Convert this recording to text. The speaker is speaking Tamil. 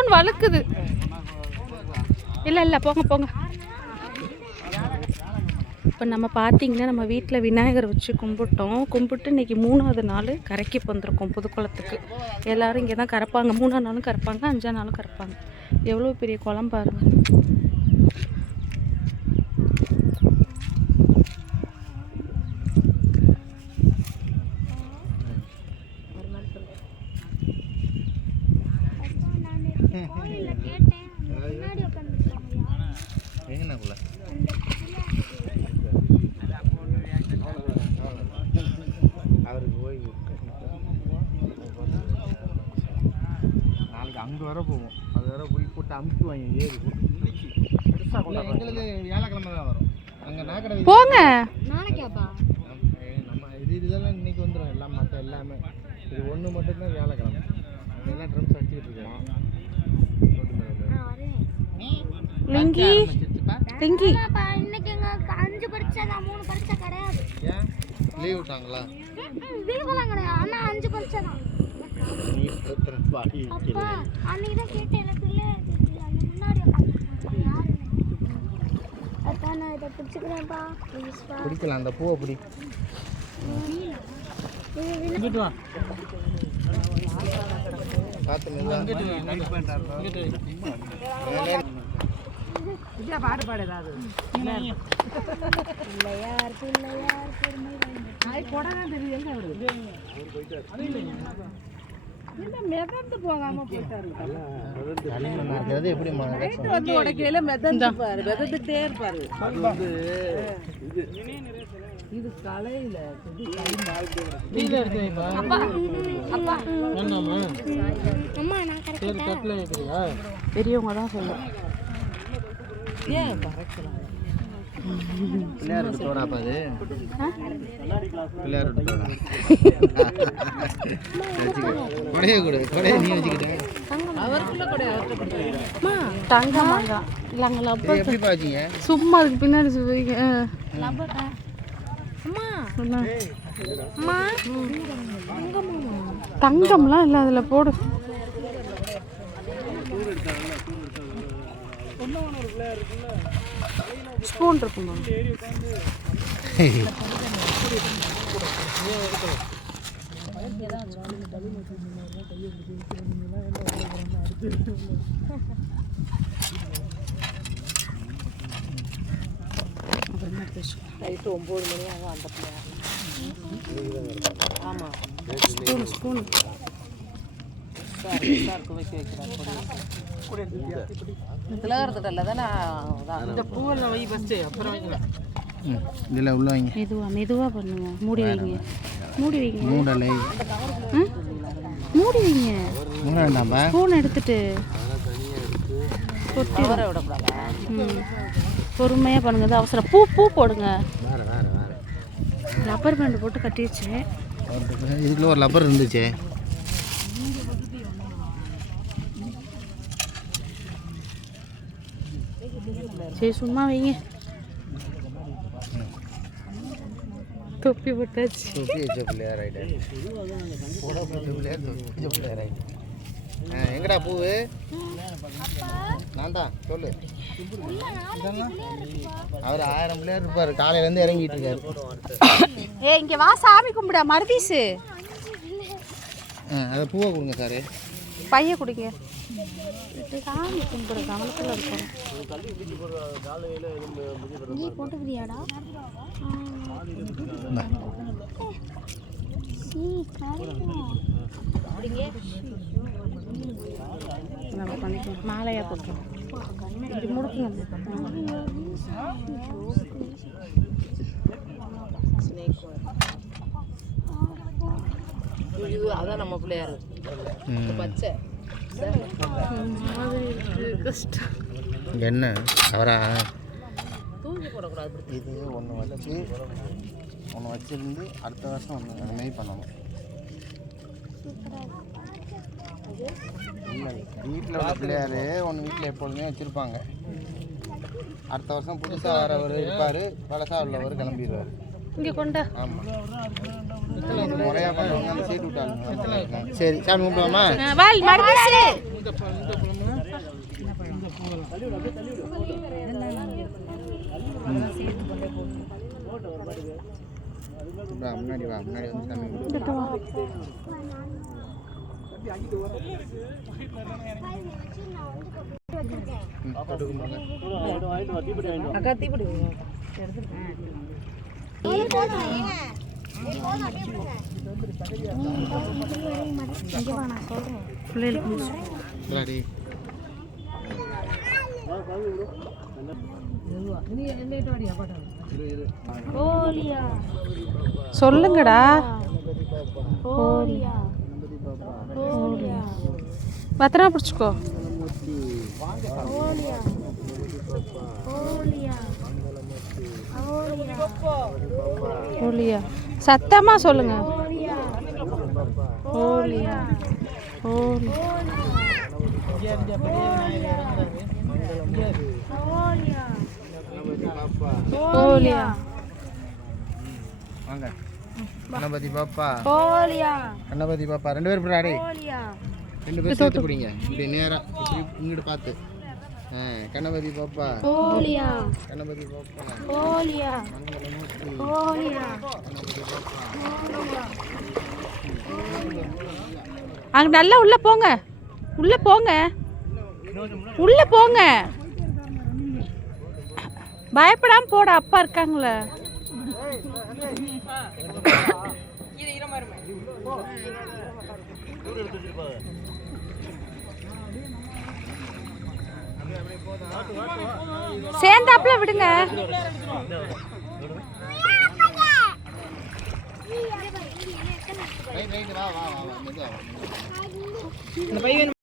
ஃபோன் வழுக்குது. இல்லை இல்லை போங்க போங்க. இப்போ நம்ம பார்த்தீங்கன்னா நம்ம வீட்டில் விநாயகர் வச்சு கும்பிட்டோம். கும்பிட்டு இன்றைக்கி மூணாவது நாள் கரைக்கு வந்திருக்கோம் புதுக்குளத்துக்கு. எல்லோரும் இங்கே தான் கரைப்பாங்க. மூணாவது நாளும் கரைப்பாங்க அஞ்சாம் நாளும் கரைப்பாங்க. எவ்வளோ பெரிய குளம் பாருங்க. எங்கண்ணாக்குள்ள? அவருக்கு ஓய்வு நாளைக்கு அங்கே வர போவோம். அது வர போய் போட்டு அமுக்குவாங்க ஏறி எங்களுக்கு வியாழக்கிழமை தான் வரும். அங்கே நாக்கடை போங்க. நாளைக்காப்பா? நம்ம இது இதெல்லாம் இன்னைக்கு வந்துடும் எல்லாம் மற்ற எல்லாமே. இது ஒன்று மட்டும்தான் வியாழக்கிழமை. அங்கெல்லாம் ட்ரம்ஸ் அடிச்சுட்டு இருக்கோம் லிங்கி? லிங்கி? ஆமாப்பா இன்னைக்கு எங்க அஞ்சு பரீட்சை தான் மூணு பரீட்சை கிடையாது. ஏன்? லீவ் விட்டாங்களா? லீவெல்லாம் கிடையாது. ஆனா அஞ்சு பரீட்சை தான். நீ பிரச்சனை பாடி அப்பா அன்னைக்கு தான் கேட்டேன் எனக்கு இல்லை அந்த முன்னாடி அப்பா நான் இதை பிடிச்சிக்கிறேன்ப்பா பிடிக்கலாம் அந்த பூவை பிடி. காத்து பிள்ளையார் பிள்ளையார் பெருமை வாய்ந்த எப்படி வந்து உடைக்கையில மிதந்து பாரு மிதந்துட்டே இருப்பாரு இது கலையில அம்மா நான் கரெக்டாக பெரியவங்க தான் சொல்லுவோம் ஏன் பறக்கலாம் பிள்ளையார் தோடாப்பா அது. பிள்ளையார் தோடா. கொடைய கொடு கொடைய நீ வச்சுக்கிட்டேன் அவருக்குள்ள கூட அவர்கிட்ட கொடுத்தாரு அம்மா தங்கமாங்க இல்லைங்க லப்பர் எப்படி பாச்சிங்க சும்மா அதுக்கு பின்னாடி தங்கம்லாம் இல்லை அதில் போடு. ஸ்பூன் இருக்குமா நைட்டு ஒம்பது மணி ஆகும் அந்த பிள்ளையார் ஆமாம் ஸ்பூன் ஸ்பூன். இதில் உள்ள வைங்க. மெதுவா மெதுவா பண்ணுங்க. மூடி வைங்க. மூடி வைங்க. மூடலை? மூடி வைங்க. மூட ஸ்பூன் எடுத்துட்டு. கொட்டி வர விடக்கூடாதா? ம். பொறுமையாக பண்ணுங்க. இது அவசரம். பூ பூ போடுங்க. ரப்பர் பேண்ட் போட்டு கட்டி வச்சேன் இதுக்குள்ள ஒரு லப்பர் இருந்துச்சே. சரி சும்மா வைங்க. தொப்பி போட்டாச்சு. தொப்பி பிள்ளையார் ஆகிட்டு போட வச்ச பிள்ளையார் தொப்பி பிள்ளையார் ஆகிட்டு ஆ எங்கடா பூவு நான் தான் சொல்லு. அவர் ஆயிரம் பிள்ளையார் இருப்பார். காலையிலேருந்து இறங்கிட்டு இருக்காரு. ஏ இங்க வா சாமி கும்பிட மருதீஸு அதை பூவை கொடுங்க சார். பைய குடிங்க. சாமி கும்பிட கவனத்தில் இருக்கணும். நீ போட்டுக்கிறியாடா? நம்ம பண்ணிக்கலாம் மாலையாக போட்டுருவோம் இது முடுக்குங்க அதான் நம்ம பிள்ளையார் பச்சை என்ன அவரா தூங்கி போடக்கூடாது இது ஒன்று வச்சு ஒன்று வச்சிருந்து அடுத்த வருஷம் ஒன்று அது மாரி பண்ணணும். இல்லை வீட்டில் உள்ள பிள்ளையார் ஒன்று வீட்டில் எப்பொழுதுமே வச்சுருப்பாங்க. அடுத்த வருஷம் புதுசாக வரவர் இருப்பார் பழசாக உள்ளவர் கிளம்பிடுவார் இங்கே கொண்டா. ஆமாம் முறையாக பண்ணுவாங்க அந்த சீட்டு விட்டாங்க சரி சாமி கும்பிடுவோமா? வால் மருதீஸு வா முன்னாடி வா முன்னாடி வந்து சாமி. அக்கா தீப்படி பிள்ளைகளுக்கு. நீ பாட்டா. ஓலியா சொல்லுங்கடா. பத்திரமா பிடிச்சிக்கோ. ஓலியா ஓலியா ஓலியா ஓலியா சத்தமா சொல்லுங்க. ஓலியா ஓலியா ஓலி ஓலியா ஓலியா வாங்க. கணபதி பாப்பா. ஓலியா கணபதி பாப்பா. ரெண்டு பேரும் ஓலியா ரெண்டு பேரும் சேர்த்து பிடிங்க. இப்படி நேரா இப்படி இங்கிட்டு பார்த்து. கணபதி பாப்பா. ஓலியா கணபதி பாப்பா. கணபதி பாப்பா. அங்க நல்லா உள்ள போங்க. உள்ள போங்க. உள்ள போங்க. பயப்படாம போட அப்பா இருக்காங்களே. சேர்ந்தாப்புல விடுங்க. இந்த பையன்